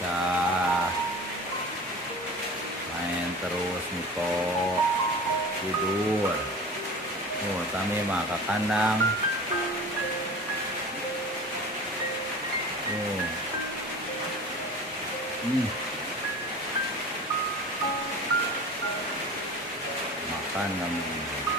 Siya. Main terus Niko. Tidur. Oh, Tami mah ke kandang. Oh. Makan kami.